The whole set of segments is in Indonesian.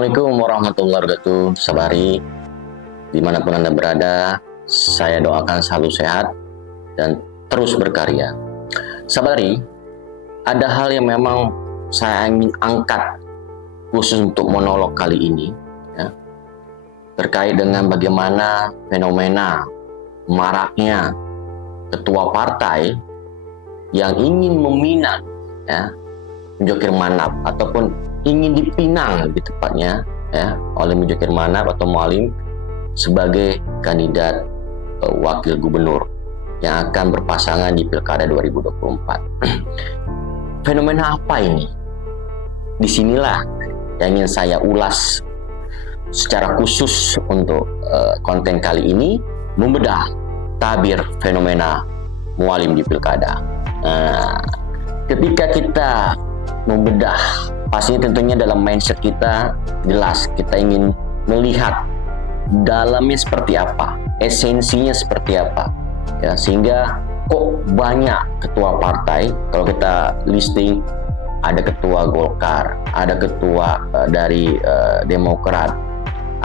Assalamualaikum warahmatullahi wabarakatuh. Sabari, dimanapun Anda berada, saya doakan selalu sehat dan terus berkarya. Sabari, ada hal yang memang saya ingin angkat khusus untuk monolog kali ini, ya, terkait dengan bagaimana fenomena maraknya ketua partai yang ingin meminang, ya, Mujokir Manap ataupun ingin dipinang lebih tepatnya, ya, oleh Mujokir Manap atau Mualim sebagai kandidat wakil gubernur yang akan berpasangan di Pilkada 2024. Fenomena apa ini? Disinilah yang ingin saya ulas secara khusus untuk konten kali ini, membedah tabir fenomena Mualim di Pilkada. Ketika kita membedah, pastinya tentunya dalam mindset kita jelas kita ingin melihat dalamnya seperti apa, esensinya seperti apa, ya, sehingga kok banyak ketua partai. Kalau kita listing, ada ketua Golkar, ada ketua dari Demokrat,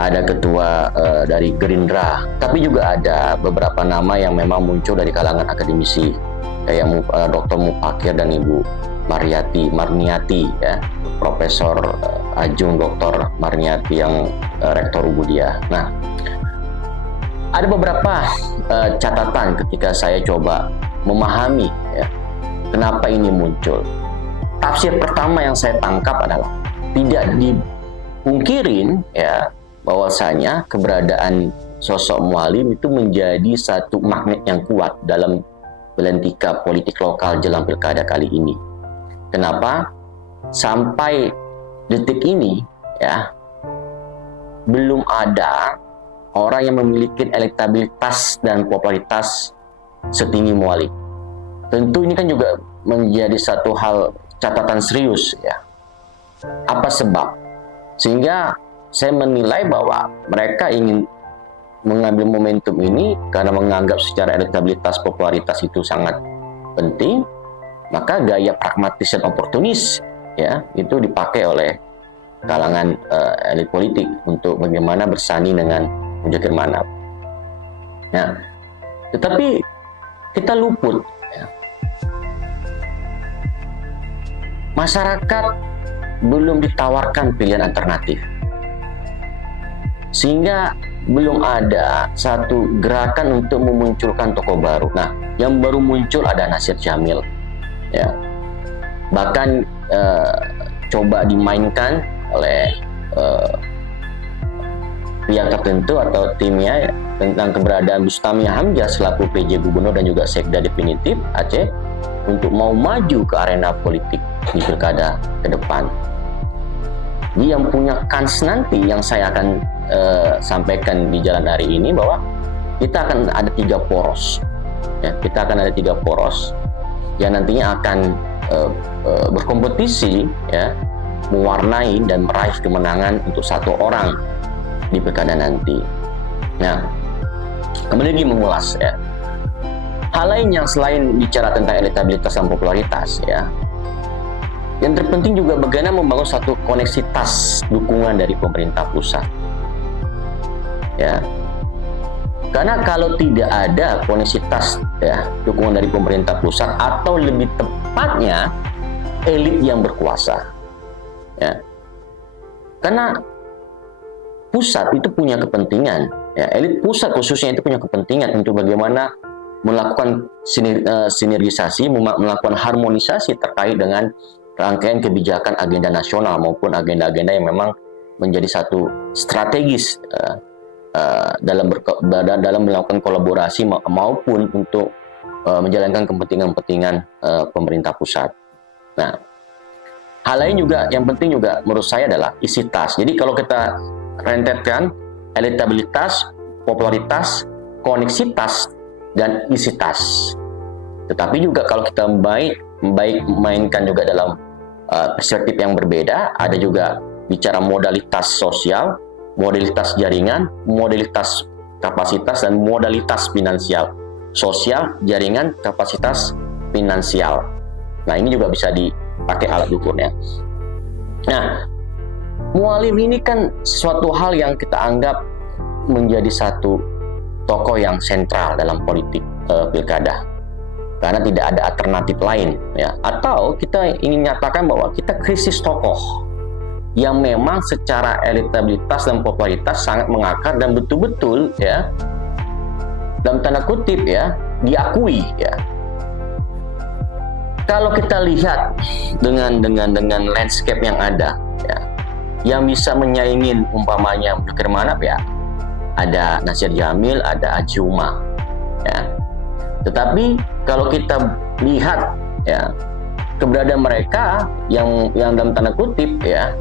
ada ketua dari Gerindra, tapi juga ada beberapa nama yang memang muncul dari kalangan akademisi kayak Dr. Mupakir dan Ibu Marniati, ya, Profesor Ajung Dr. Marniati yang Rektor Ubudiah. Nah, ada beberapa catatan ketika saya coba memahami, ya, kenapa ini muncul. Tafsir pertama yang saya tangkap adalah tidak dipungkirin, ya, bahwasanya keberadaan sosok Mualim itu menjadi satu magnet yang kuat dalam belentika politik lokal jelang pilkada kali ini. Kenapa? Sampai detik ini, ya, belum ada orang yang memiliki elektabilitas dan popularitas setinggi Mualim. Tentu ini kan juga menjadi satu hal catatan serius, ya. Apa sebab? Sehingga saya menilai bahwa mereka ingin mengambil momentum ini karena menganggap secara elektabilitas popularitas itu sangat penting, maka gaya pragmatis dan oportunis, ya, itu dipakai oleh kalangan elit politik untuk bagaimana bersanding dengan Mujokir Manap. Nah, tetapi kita luput, ya. Masyarakat belum ditawarkan pilihan alternatif, sehingga belum ada satu gerakan untuk memunculkan tokoh baru. Nah, yang baru muncul ada Nasir Jamil, ya, bahkan coba dimainkan oleh pihak tertentu atau timnya, ya, tentang keberadaan Bustami Hamzah selaku PJ Gubernur dan juga Sekda definitif Aceh untuk mau maju ke arena politik di pilkada ke depan. Jadi yang punya kans nanti yang saya akan sampaikan di jalan hari ini bahwa kita akan ada 3 poros, ya, kita akan ada 3 poros yang nantinya akan berkompetisi, ya, mewarnai dan meraih kemenangan untuk satu orang di pilkada nanti. Nah, kembali lagi mengulas, ya, hal lain yang selain bicara tentang elektabilitas dan popularitas, ya, yang terpenting juga bagaimana membangun satu koneksitas dukungan dari pemerintah pusat, ya. Karena kalau tidak ada koneksitas, ya, dukungan dari pemerintah pusat atau lebih tepatnya elit yang berkuasa, ya. Karena pusat itu punya kepentingan, ya, elit pusat khususnya itu punya kepentingan untuk bagaimana melakukan sinergisasi, melakukan harmonisasi terkait dengan rangkaian kebijakan agenda nasional maupun agenda-agenda yang memang menjadi satu strategis dalam melakukan kolaborasi maupun untuk menjalankan kepentingan-kepentingan pemerintah pusat. Nah, hal lain juga yang penting juga menurut saya adalah isi tas. Jadi kalau kita rentetkan elektabilitas, popularitas, koneksitas, dan isi tas. Tetapi juga kalau kita baik mainkan juga dalam perspektif yang berbeda, ada juga bicara modalitas sosial, modalitas jaringan, modalitas kapasitas, dan modalitas finansial. Sosial, jaringan, kapasitas, finansial. Nah, ini juga bisa dipakai alat ukurnya. Nah, Mualim ini kan suatu hal yang kita anggap menjadi satu tokoh yang sentral dalam politik pilkada, karena tidak ada alternatif lain, ya. Atau kita ingin nyatakan bahwa kita krisis tokoh yang memang secara elektabilitas dan popularitas sangat mengakar dan betul-betul, ya, dalam tanda kutip, ya, diakui, ya. Kalau kita lihat dengan landscape yang ada, ya, yang bisa menyaingin umpamanya Dr. Manap, ya, ada Nasir Jamil, ada Aji Umar, ya. Tetapi kalau kita lihat, ya, keberadaan mereka yang dalam tanda kutip, ya,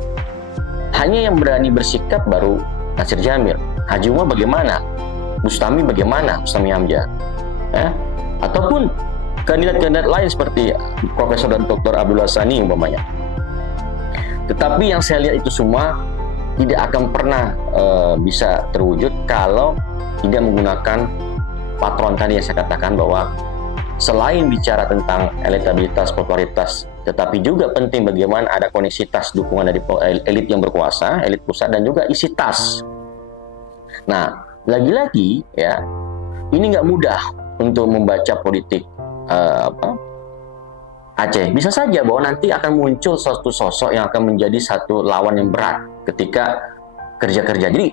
hanya yang berani bersikap baru Nasir Jamil. Haji Umar bagaimana? Bustami bagaimana? Bustami Hamzah, ya? Ataupun kandidat-kandidat lain seperti Profesor dan Dr. Abdullah Sani umpamanya. Tetapi yang saya lihat itu semua tidak akan pernah bisa terwujud kalau tidak menggunakan patron tadi yang saya katakan, bahwa selain bicara tentang elektabilitas, popularitas, tetapi juga penting bagaimana ada koneksitas dukungan dari elit yang berkuasa, elit pusat, dan juga isi tas. Nah, lagi-lagi, ya, ini nggak mudah untuk membaca politik Aceh. Bisa saja bahwa nanti akan muncul suatu sosok yang akan menjadi satu lawan yang berat ketika kerja-kerja. Jadi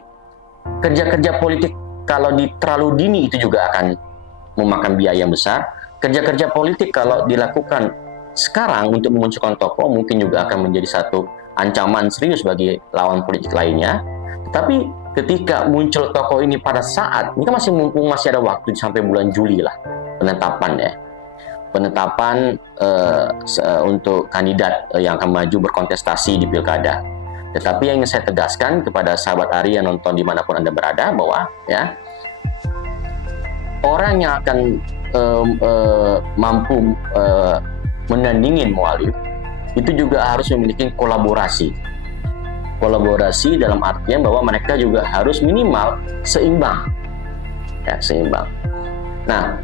kerja-kerja politik kalau terlalu dini itu juga akan memakan biaya yang besar. Kerja-kerja politik kalau dilakukan sekarang untuk memunculkan tokoh mungkin juga akan menjadi satu ancaman serius bagi lawan politik lainnya. Tetapi ketika muncul tokoh ini pada saat ini kan masih ada waktu sampai bulan Juli lah penetapan untuk kandidat yang akan maju berkontestasi di pilkada. Tetapi yang ingin saya tegaskan kepada sahabat Ari yang nonton dimanapun Anda berada, bahwa, ya, orang yang akan mampu menandingin Mualim itu juga harus memiliki kolaborasi dalam artian bahwa mereka juga harus minimal seimbang, ya, seimbang. Nah,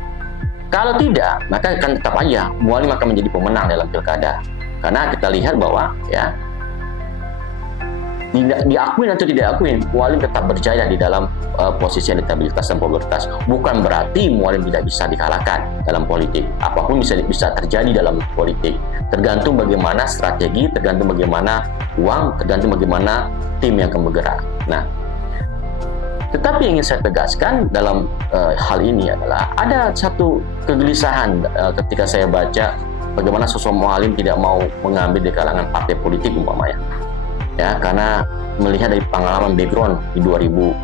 kalau tidak, maka akan tetap aja Mualim akan menjadi pemenang dalam pilkada, karena kita lihat bahwa, ya, tidak diakui atau tidak diakui, Mualim tetap berjaya di dalam posisi elektabilitas dan popularitas. Bukan berarti Mualim tidak bisa dikalahkan dalam politik. Apapun bisa terjadi dalam politik. Tergantung bagaimana strategi, tergantung bagaimana uang, tergantung bagaimana tim yang akan bergerak. Nah, tetapi yang ingin saya tegaskan dalam hal ini adalah ada satu kegelisahan ketika saya baca bagaimana sosok Mualim tidak mau mengambil di kalangan partai politik umpamanya. Ya, karena melihat dari pengalaman background di 2012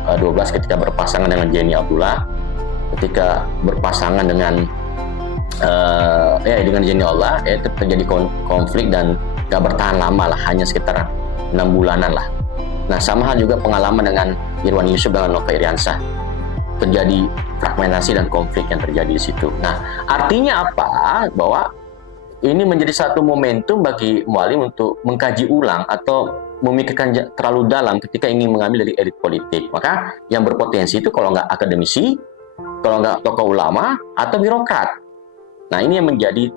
ketika berpasangan dengan Jenny Abdullah, ketika berpasangan dengan Jenny Allah, itu terjadi konflik dan gak bertahan lama lah, hanya sekitar 6 bulanan lah. Nah, sama hal juga pengalaman dengan Irwan Yusuf dengan Nova Iriansah, terjadi fragmentasi dan konflik yang terjadi di situ. Nah, artinya apa? Bahwa ini menjadi satu momentum bagi Mualim untuk mengkaji ulang atau memikirkan terlalu dalam ketika ingin mengambil dari elit politik. Maka yang berpotensi itu kalau nggak akademisi, kalau nggak tokoh ulama, atau birokrat. Nah, ini yang menjadi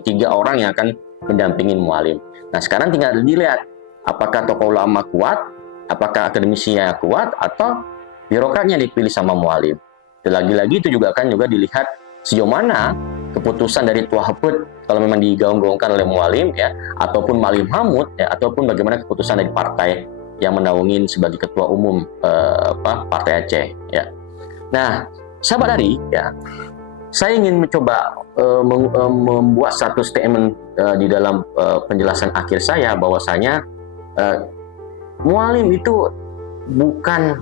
tiga orang yang akan mendampingi Mualim. Nah, sekarang tinggal dilihat apakah tokoh ulama kuat, apakah akademisinya kuat, atau birokratnya dipilih sama Mualim. Lagi-lagi itu juga akan dilihat sejauh mana keputusan dari Tua Haput kalau memang digaung-gaungkan oleh Mualim, ya, ataupun Malim Hamud, ya, ataupun bagaimana keputusan dari partai yang menaungin sebagai ketua umum partai Aceh, ya. Nah, sahabat Ari, ya, saya ingin mencoba membuat satu statement di dalam penjelasan akhir saya, bahwasanya Mualim itu bukan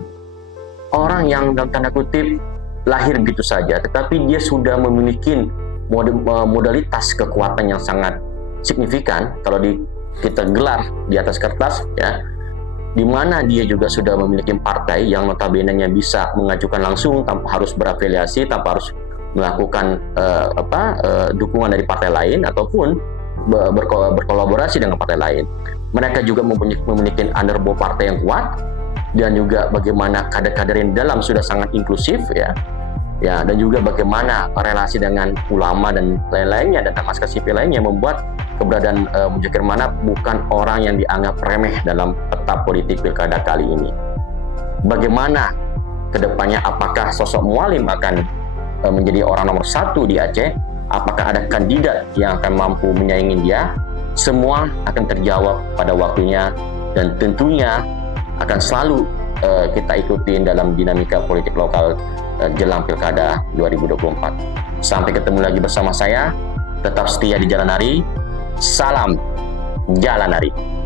orang yang dalam tanda kutip lahir begitu saja, tetapi dia sudah memiliki modalitas kekuatan yang sangat signifikan kalau kita gelar di atas kertas, ya, di mana dia juga sudah memiliki partai yang notabene-nya bisa mengajukan langsung tanpa harus berafiliasi, tanpa harus melakukan dukungan dari partai lain ataupun berkolaborasi dengan partai lain. Mereka juga memiliki underbow partai yang kuat, dan juga bagaimana kader-kader yang dalam sudah sangat inklusif, ya, dan juga bagaimana relasi dengan ulama dan lain-lainnya dan masyarakat sipil lainnya membuat keberadaan Mujahir Manap bukan orang yang dianggap remeh dalam peta politik pilkada kali ini. Bagaimana kedepannya, apakah sosok Mualim akan menjadi orang nomor 1 di Aceh? Apakah ada kandidat yang akan mampu menyaingi dia? Semua akan terjawab pada waktunya, dan tentunya akan selalu kita ikutin dalam dinamika politik lokal jelang Pilkada 2024. Sampai ketemu lagi bersama saya, tetap setia di Jalan Hari. Salam Jalan Hari.